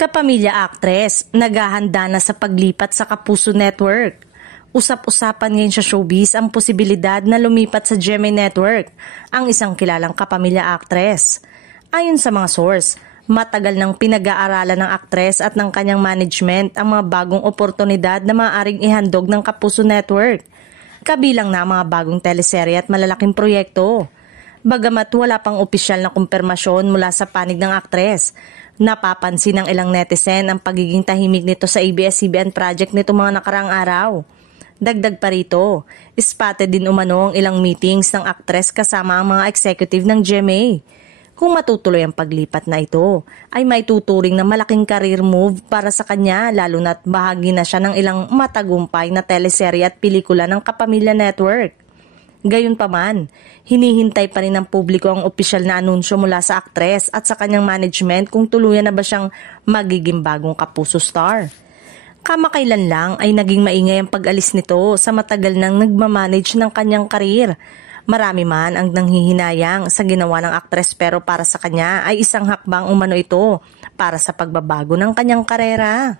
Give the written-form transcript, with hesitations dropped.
Kapamilya actress, naghahanda na sa paglipat sa Kapuso Network. Usap-usapan ngayon sa showbiz ang posibilidad na lumipat sa GMA Network ang isang kilalang kapamilya actress. Ayon sa mga source, matagal nang pinag-aaralan ng actress at ng kanyang management ang mga bagong oportunidad na maaaring ihandog ng Kapuso Network. Kabilang na ang mga bagong teleserye at malalaking proyekto. Bagamat wala pang opisyal na kumpirmasyon mula sa panig ng aktres, napapansin ng ilang netizen ang pagiging tahimik nito sa ABS-CBN project nito mga nakarang araw. Dagdag pa rito, spotted din umano ang ilang meetings ng aktres kasama ang mga executive ng GMA. Kung matutuloy ang paglipat na ito, ay may tuturing na malaking career move para sa kanya lalo na't bahagi na siya ng ilang matagumpay na teleserye at pelikula ng Kapamilya Network. Gayunpaman, hinihintay pa rin ng publiko ang opisyal na anunsyo mula sa aktres at sa kanyang management kung tuluyan na ba siyang magiging bagong Kapuso star. Kamakailan lang ay naging maingay ang pag-alis nito sa matagal nang nagmamanage ng kanyang karir. Marami man ang nanghihinayang sa ginawa ng aktres pero para sa kanya ay isang hakbang umano ito para sa pagbabago ng kanyang karera.